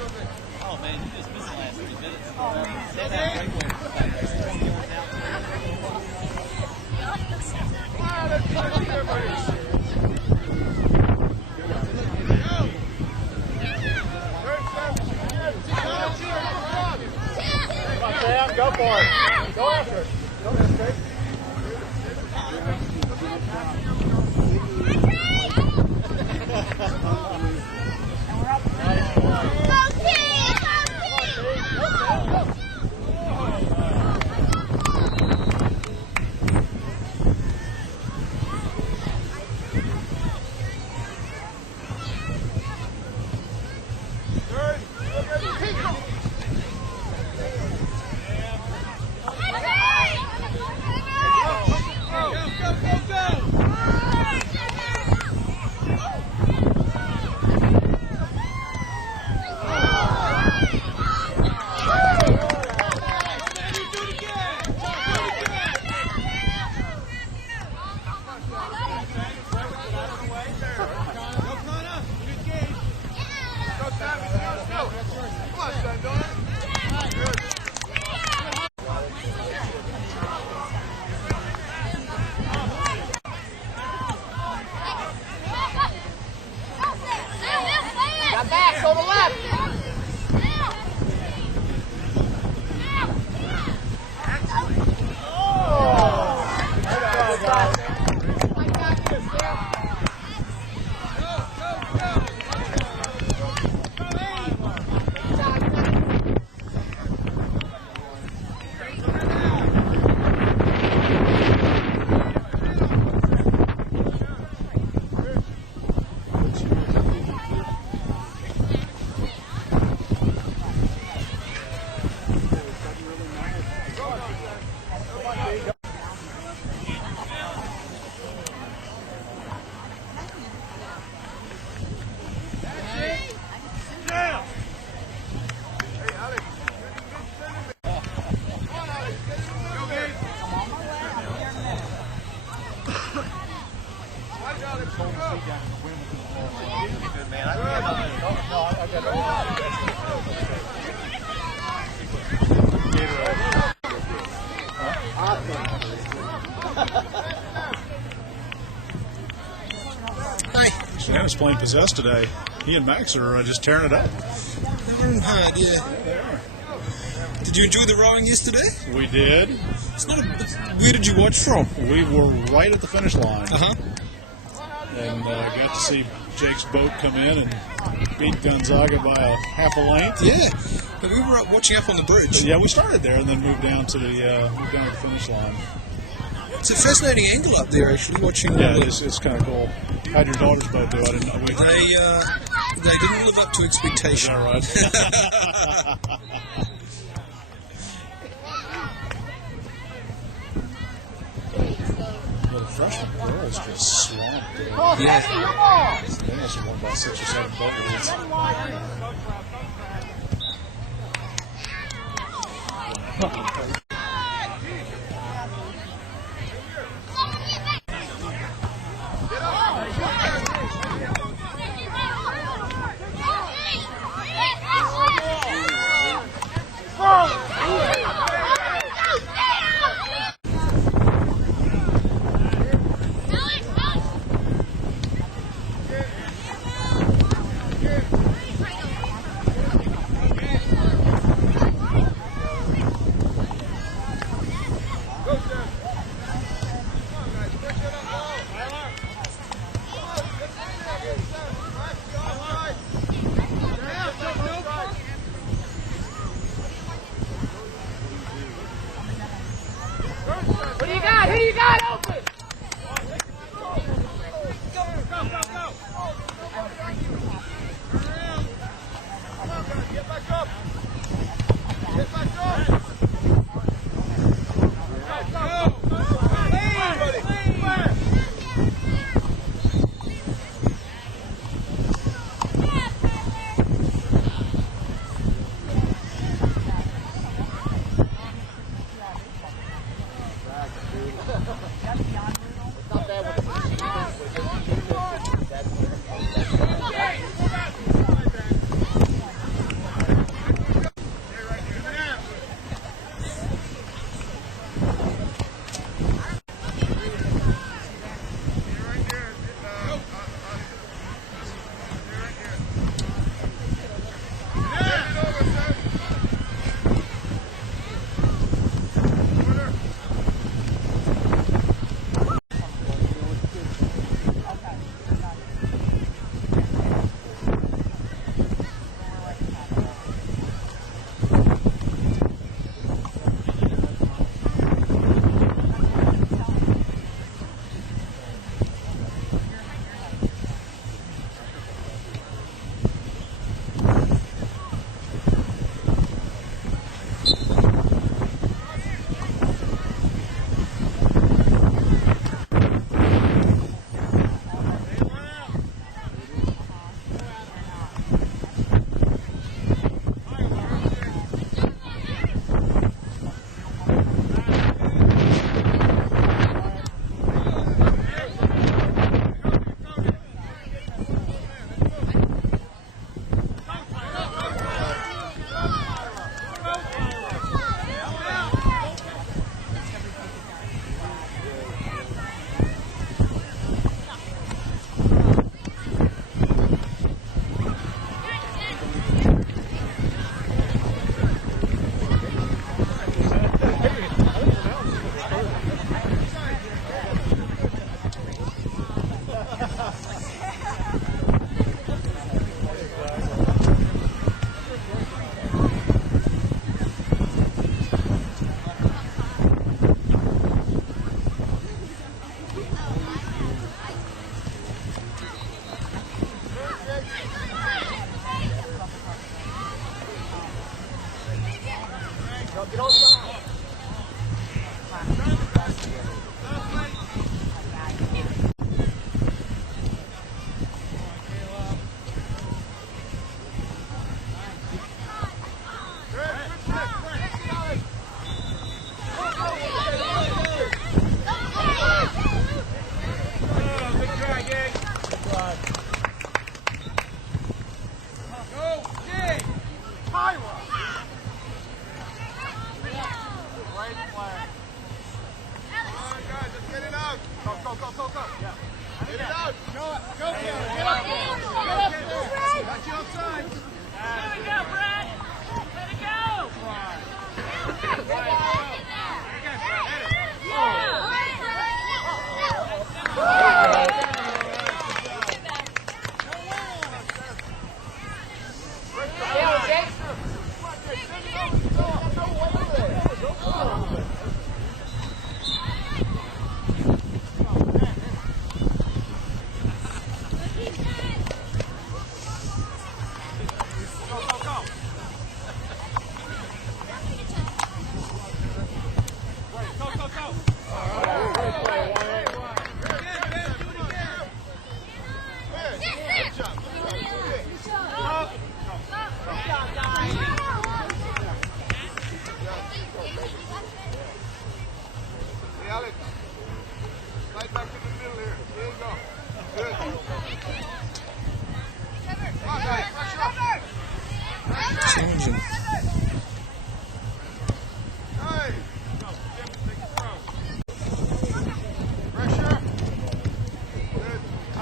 Oh man, you just missed the last 3 minutes. That had a Come on, Sam, go for it. Go after it. Don't hesitate. Back, go to left. Jnrs playing possessed today. He and Max are just tearing it up. They're running hard, yeah. Did you enjoy the rowing yesterday? We did. It's not a, where did you watch from? We were right at the finish line. Uh-huh. And got to see Jake's boat come in and beat Gonzaga by a half a length. Yeah. But we were watching up on the bridge. Yeah, we started there and then moved down to the finish line. It's a fascinating angle up there, actually, watching. Yeah, it's kind of cool. How'd your daughter's boat do? I didn't know. They didn't live up to expectation. All right. The freshman girls just swamped. Yeah. They must have won by 6 or 7 boat leads. Right back to the middle here. There you go. Good.